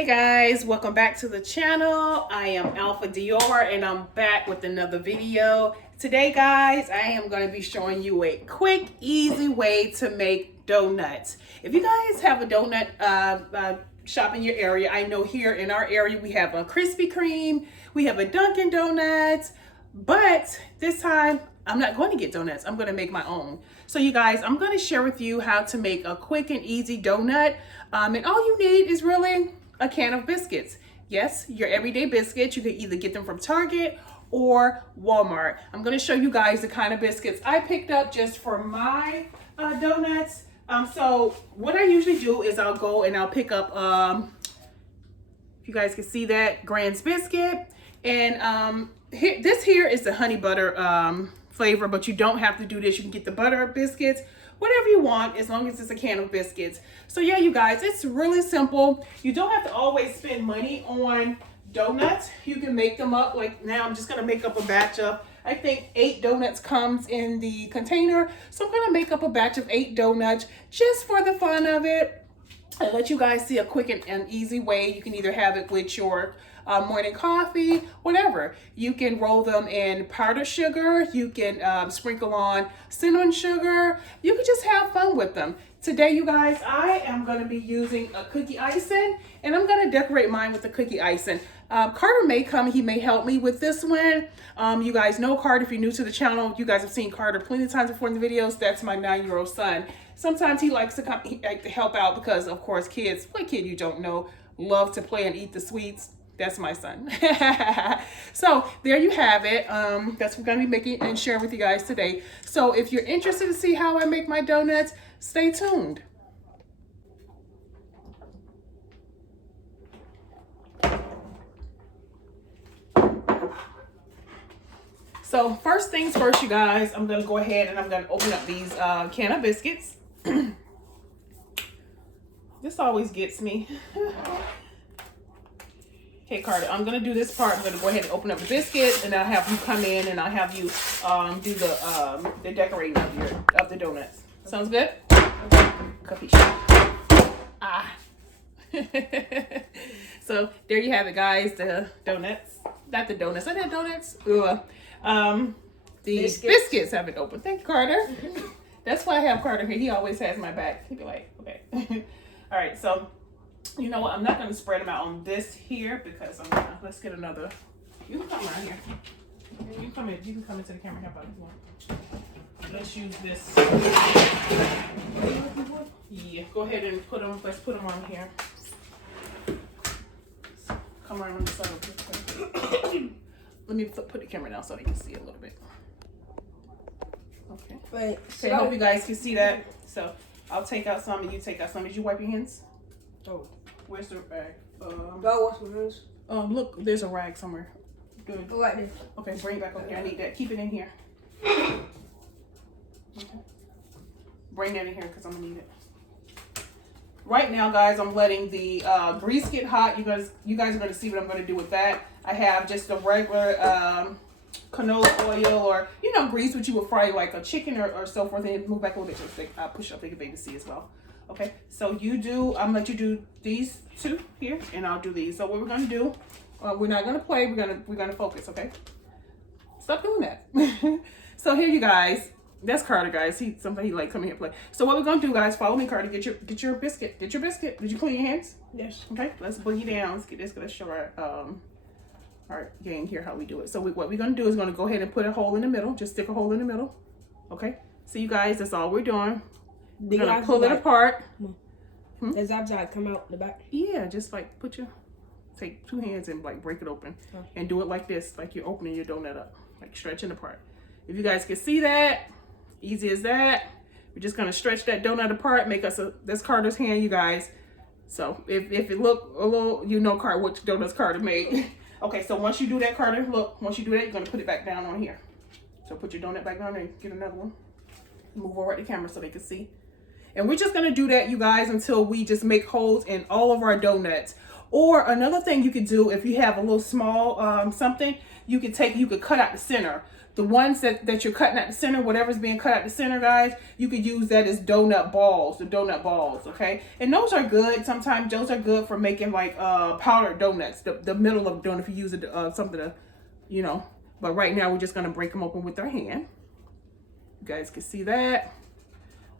Hey guys, welcome back to the channel. I am AlphaDior and I'm back with another video. Today guys, I am going to be showing you a quick, easy way to make donuts. If you guys have a donut shop in your area, I know here in our area we have a Krispy Kreme, we have a Dunkin' Donuts, but this time I'm not going to get donuts. I'm going to make my own. So you guys, I'm going to share with you how to make a quick and easy donut. And all you need is really a can of biscuits. Yes, your everyday biscuits. You can either get them from Target or Walmart. I'm going to show you guys the kind of biscuits I picked up just for my donuts. So what I usually do is I'll go and I'll pick up, if you guys can see that, Grand's biscuit. And this here is the honey butter flavor, but you don't have to do this. You can get the butter biscuits, whatever you want, as long as it's a can of biscuits. So yeah, you guys, it's really simple. You don't have to always spend money on donuts. You can make them up. Like now I'm just gonna make up a batch of, I think 8 donuts comes in the container. So I'm gonna make up a batch of 8 donuts just for the fun of it. And let you guys see a quick and easy way. You can either have it with your morning coffee, whatever. You can roll them in powdered sugar. You can sprinkle on cinnamon sugar. You can just have fun with them. Today, you guys, I am going to be using a cookie icing, and I'm going to decorate mine with the cookie icing. Carter may come. He may help me with this one. You guys know Carter. If you're new to the channel, you guys have seen Carter plenty of times before in the videos. That's my 9-year-old son. Sometimes he likes to come to help out because, of course, kids, what kid you don't know, love to play and eat the sweets. That's my son. So there you have it. That's what we're going to be making and sharing with you guys today. So if you're interested to see how I make my donuts, stay tuned. So first things first, you guys, I'm going to go ahead and I'm going to open up these can of biscuits. This always gets me. Okay, Carter, I'm going to do this part. I'm going to go ahead and open up the biscuits, and I'll have you come in, and I'll have you do the decorating of the donuts. Sounds good? Capisce. Ah. So there you have it, guys. The donuts. Not the donuts. Are they donuts? The biscuits have been opened. Thank you, Carter. That's why I have Carter here. He always has my back. He'd be like, okay. All right, so you know what? I'm not going to spread them out on this here because let's get another. You can come around here. You can come in. You can come into the camera. How about this one? Let's use this. Yeah, go ahead and put them. Let's put them on here. Come around on the side of this. Let me put the camera down so they can see a little bit. Okay. Wait. Okay, I hope you guys can see that. So I'll take out some and you take out some. Did you wipe your hands? Oh. Where's the rag? Do I wash my hands? Look, there's a rag somewhere. Good. Go like this. Okay, bring it back over here. I need that. Keep it in here. Okay. Bring that in here because I'm gonna need it. Right now, guys, I'm letting the grease get hot. You guys are gonna see what I'm gonna do with that. I have just a regular canola oil or grease which you would fry like a chicken or so forth. And move back a little bit so I'll push up, they can baby see as well. Okay, so I'm gonna let you do these 2 here, and I'll do these. So what we're gonna do, we're not gonna play. We're gonna focus. Okay, stop doing that. So here, you guys, that's Carter, guys. Sometimes he like come here and play. So what we're gonna do, guys, follow me, Carter. Get your biscuit. Get your biscuit. Did you clean your hands? Yes. Okay, let's boogie down. Let's get this. Let's show our game here how we do it. So what we're gonna do is gonna go ahead and put a hole in the middle. Just stick a hole in the middle. Okay. So you guys, that's all we're doing. We're gonna pull it apart. Does the outside come out the back? Yeah, just like take 2 hands and like break it open, and do it like this, like you're opening your donut up, like stretching apart. If you guys can see that, easy as that. We're just gonna stretch that donut apart, make us that's Carter's hand, you guys. So if it look a little, Carter, what donuts Carter made. Okay, so once you do that, Carter, look, once you do that, you're gonna put it back down on here. So put your donut back down there and get another one. Move over at the camera so they can see. And we're just gonna do that, you guys, until we just make holes in all of our donuts. Or another thing you could do, if you have a little small something, you could cut out the center. The ones that you're cutting at the center, whatever's being cut at the center, guys, you could use that as donut balls, okay? And those are good. Sometimes those are good for making like powdered donuts, the middle of the donut, if you use it something to, you know. But right now we're just gonna break them open with our hand. You guys can see that.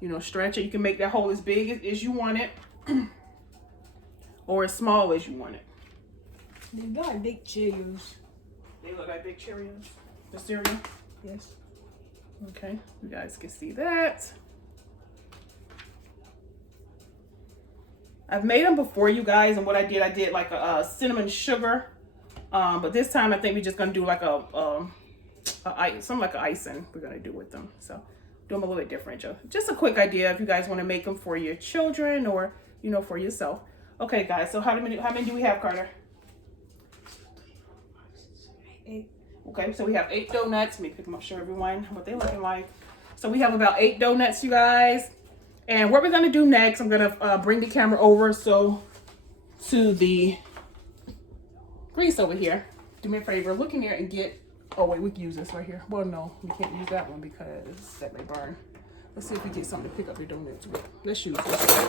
You know, stretch it. You can make that hole as big as you want it, or as small as you want it. They got like big Cheerios. They look like big Cheerios. The cereal? Yes. Okay, you guys can see that. I've made them before, you guys, and what I did like a cinnamon sugar. But this time I think we're just gonna do like something like an icing we're gonna do with them. So do them a little bit different. Just a quick idea if you guys want to make them for your children or, you know, for yourself. Okay, guys, so how many do we have, Carter? 8. Okay, so we have 8 donuts. Let me pick them up, show everyone what they're looking like. So we have about 8 donuts, you guys. And what we're gonna do next, I'm gonna bring the camera over to the grease over here. Do me a favor, look in there and get, oh wait, we can use this right here. Well, no, we can't use that one because that may burn. Let's see if we get something to pick up your donuts with. Let's use this.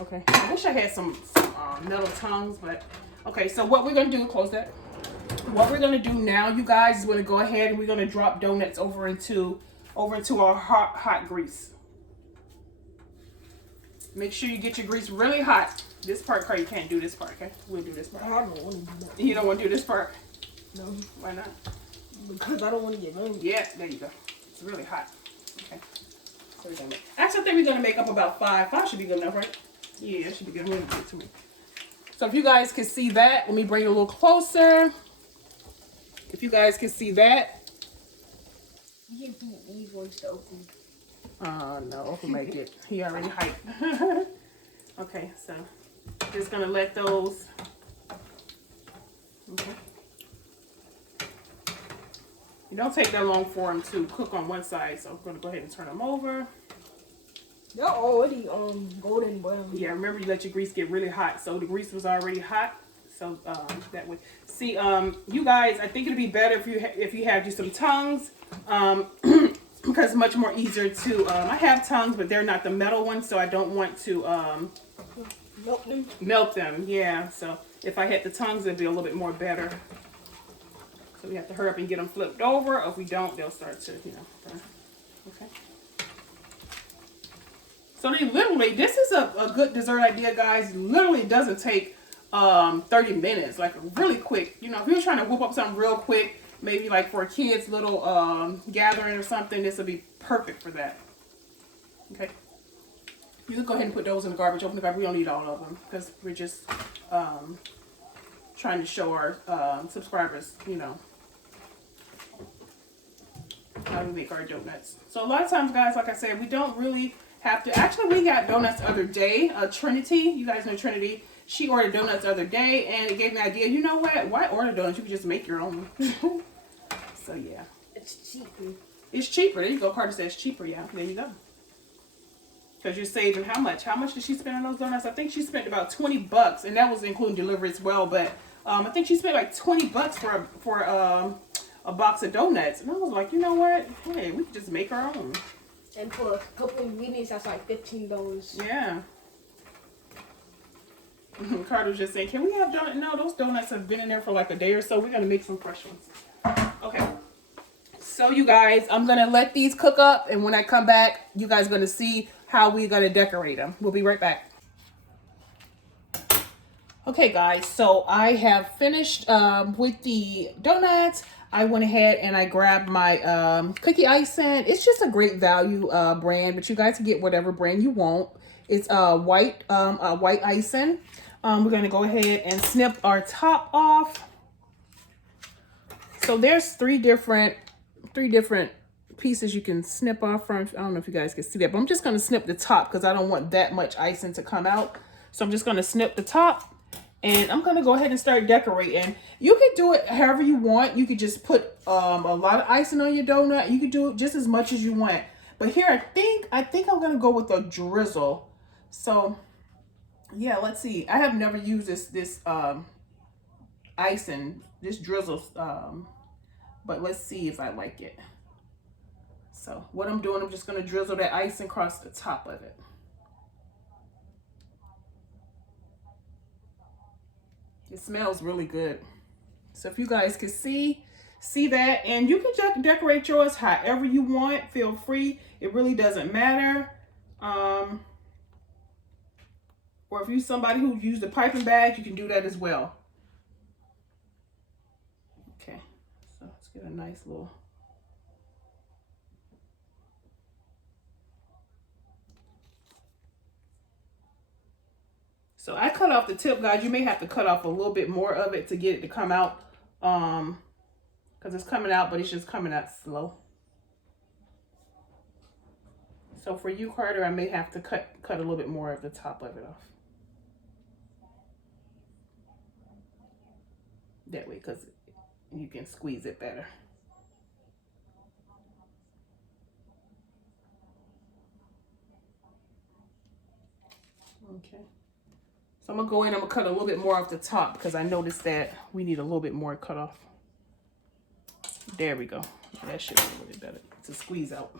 Okay, I wish I had some metal tongues, but okay, so what we're gonna do, close that. What we're gonna do now, you guys, is we're gonna go ahead and we're gonna drop donuts over into our hot grease. Make sure you get your grease really hot. This part, Carl, you can't do this part, okay? We'll do this part. I don't want to do that. You don't want to do this part? No. Why not? Because I don't want to get burned. Yeah, there you go. It's really hot. Okay. So we're gonna actually, I think we're gonna make up about 5. 5 should be good enough, right? Yeah, it should be good. Really good to me. So if you guys can see that, let me bring it a little closer. If you guys can see that. You can put these ones to open. No, Open make it. He already hyped. Okay, so just gonna let those. Okay. You don't take that long for them to cook on one side, so I'm gonna go ahead and turn them over. They're already golden brown. Yeah, remember you let your grease get really hot. So the grease was already hot. So that way. See, you guys, I think it'd be better if you have just some tongues. Because it's much more easier to I have tongues, but they're not the metal ones, so I don't want to melt them. Yeah, so if I had the tongues, it'd be a little bit more better. So we have to hurry up and get them flipped over, or if we don't, they'll start to, you know, burn. Okay. So they literally, this is a good dessert idea, guys. Literally doesn't take 30 minutes, like really quick. You know, if you're trying to whip up something real quick, maybe like for a kid's little gathering or something, this would be perfect for that. Okay. You can go ahead and put those in the garbage. Open the garbage. We don't need all of them because we're just trying to show our subscribers, you know, how we make our donuts. So a lot of times, guys, like I said, we don't really have to. Actually, we got donuts the other day. Trinity, you guys know Trinity. She ordered donuts the other day, and it gave me an idea. You know what? Why order donuts? You can just make your own. So yeah, it's cheaper. It's cheaper. There you go. Carter says cheaper. Yeah, there you go. Because you're saving how much? How much did she spend on those donuts? I think she spent about $20, and that was including delivery as well. But I think she spent like $20 for a box of donuts, and I was like, you know what? Hey, we could just make our own. And for a couple ingredients, that's like $15. Yeah. Carter was just saying, can we have donuts? No, those donuts have been in there for like a day or so. We're going to make some fresh ones. Okay. So you guys, I'm going to let these cook up. And when I come back, you guys are going to see how we're going to decorate them. We'll be right back. Okay, guys. So I have finished with the donuts. I went ahead and I grabbed my cookie icing. It's just a great value brand, but you guys can get whatever brand you want. It's white icing. We're going to go ahead and snip our top off. So there's three different pieces you can snip off from. I don't know if you guys can see that, but I'm just going to snip the top because I don't want that much icing to come out. So I'm just going to snip the top, and I'm going to go ahead and start decorating. You can do it however you want. You could just put a lot of icing on your donut. You could do it just as much as you want. But here, I think I'm going to go with a drizzle. So Yeah, let's see. I have never used this icing, this drizzle, but let's see if I like it. So what I'm doing, I'm just gonna drizzle that icing across the top of it. It smells really good. So if you guys can see that, and you can just decorate yours however you want. Feel free. It really doesn't matter. Or if you're somebody who used the piping bag, you can do that as well. Okay, so let's get a nice little. So I cut off the tip, guys. You may have to cut off a little bit more of it to get it to come out. Because it's coming out, but it's just coming out slow. So for you, Carter, I may have to cut a little bit more of the top of it off. That way, because you can squeeze it better. Okay. So I'm going to go in, I'm going to cut a little bit more off the top because I noticed that we need a little bit more cut off. There we go. That should be a little bit better to squeeze out.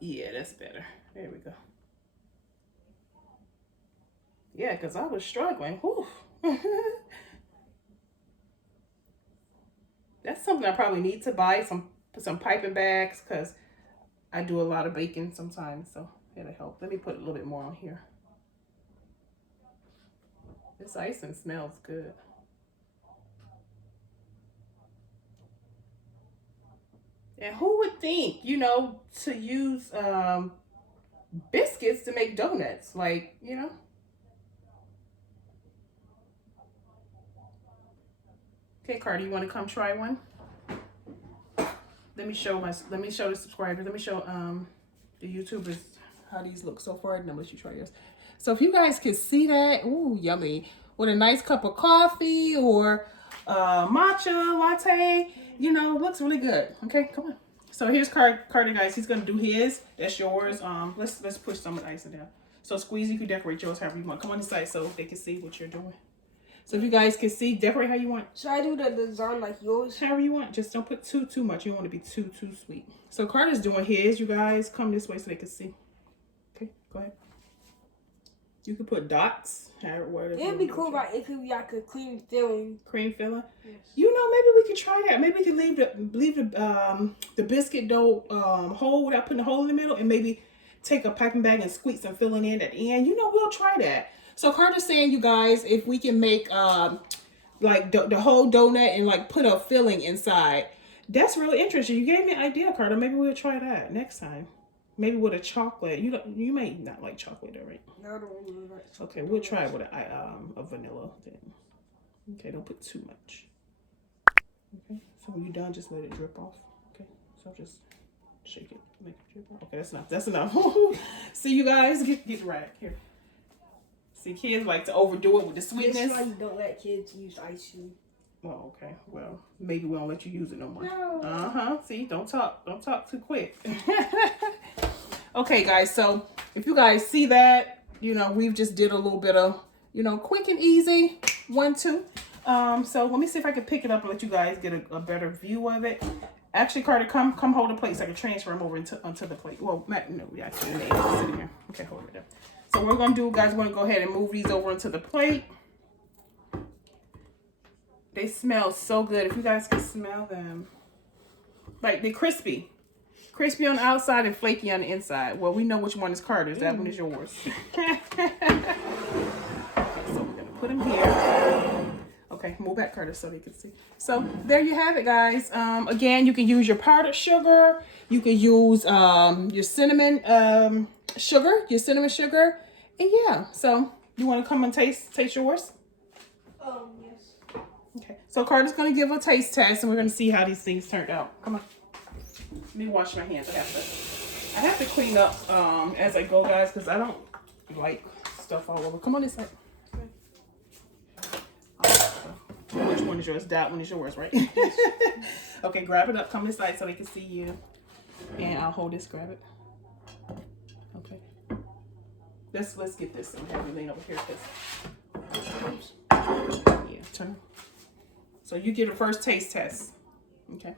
Yeah, that's better. There we go. Yeah, because I was struggling. Whew. That's something I probably need to buy, some piping bags, because I do a lot of baking sometimes, so it'll help. Let me put a little bit more on here. This icing smells good. And who would think, you know, to use biscuits to make donuts, like, you know? Okay, Cardi, you want to come try one? Let me show the subscribers. Let me show the YouTubers how these look so far, and then let you try yours. So if you guys can see that, ooh, yummy, with a nice cup of coffee or matcha latte, you know, looks really good. Okay, come on. So here's Carter, guys. He's gonna do his. That's yours. Let's push some of the icing down. So Squeezy, you can decorate yours however you want. Come on inside so they can see what you're doing. So if you guys can see, decorate how you want. Should I do the design like yours? However you want. Just don't put too much. You don't want to be too sweet. So Carter's doing his. You guys come this way so they can see. Okay, go ahead. You can put dots. It'd be cool, right? It could be like a cream filling. Cream filling. Yes. You know, maybe we could try that. Maybe we could leave the biscuit dough hole without putting a hole in the middle, and maybe take a piping bag and squeeze some filling in at the end. You know, we'll try that. So Carter's saying, you guys, if we can make like the whole donut and like put a filling inside, that's really interesting. You gave me an idea, Carter. Maybe we'll try that next time. Maybe with a chocolate. You may not like chocolate, though, right? No, I don't really like chocolate. Okay, we'll try it with a vanilla thing. Okay, don't put too much. Okay, so when you're done, just let it drip off. Okay, so just shake it, make it drip off. Okay, that's enough. That's enough. See, you guys, get the rack here. See, kids like to overdo it with the sweetness. That's why you don't let kids use icing. Oh, okay. Well, maybe we won't let you use it no more. No. See, don't talk too quick. Okay, guys. So if you guys see that, you know, we've just did a little bit of, you know, quick and easy 1, 2. So let me see if I can pick it up and let you guys get a better view of it. Actually, Carter, come hold the plate so I can transfer them over onto the plate. Well, no, we actually made it sitting here. Okay, hold it there. So what we're gonna do, guys, we're gonna go ahead and move these over into the plate. They smell so good. If you guys can smell them, like they're crispy on the outside and flaky on the inside. Well, we know which one is Carter's. That one is yours. Okay, so we're gonna put them here. Okay, move back, Carter, so they can see. So there you have it, guys. Again, you can use your powdered sugar. You can use your cinnamon sugar. And yeah, so you want to come and taste yours? Yes. Okay, so Carter's going to give a taste test, and we're going to see how these things turned out. Come on. Let me wash my hands. I have to clean up as I go, guys, because I don't like stuff all over. Come on this side. Which one is yours? That one is yours, right? Okay, grab it up. Come this side so they can see you. And I'll hold this. Grab it. Okay. Let's get this and have everything over here. Yeah, turn. So you get a first taste test. Okay.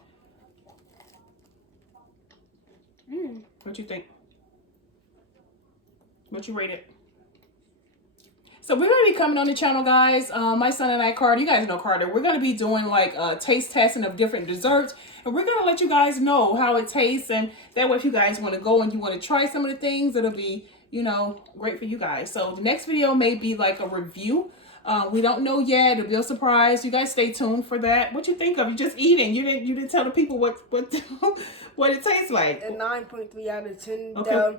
What you think? What you rate it? So we're going to be coming on the channel, guys. My son and I, Carter, you guys know Carter. We're going to be doing like taste testing of different desserts. And we're going to let you guys know how it tastes. And that way if you guys want to go and you want to try some of the things, it'll be, you know, great for you guys. So the next video may be like a review. We don't know yet. It'll be a surprise. You guys stay tuned for that. What you think of? You just eating. You didn't tell the people what what it tastes like. A 9.3 out of 10. Okay.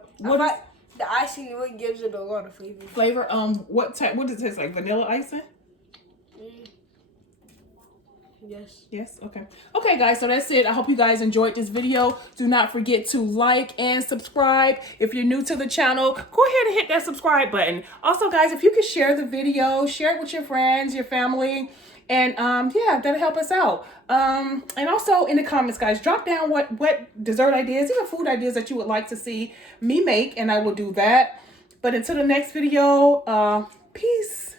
The icing really gives it a lot of flavor. Flavor? What does it taste like? Vanilla icing? Yes. Yes? Okay. Okay, guys, so that's it. I hope you guys enjoyed this video. Do not forget to like and subscribe. If you're new to the channel, go ahead and hit that subscribe button. Also, guys, if you could share the video, share it with your friends, your family, and yeah, that'll help us out. And also in the comments, guys, drop down what dessert ideas, even food ideas that you would like to see me make, and I will do that. But until the next video, peace.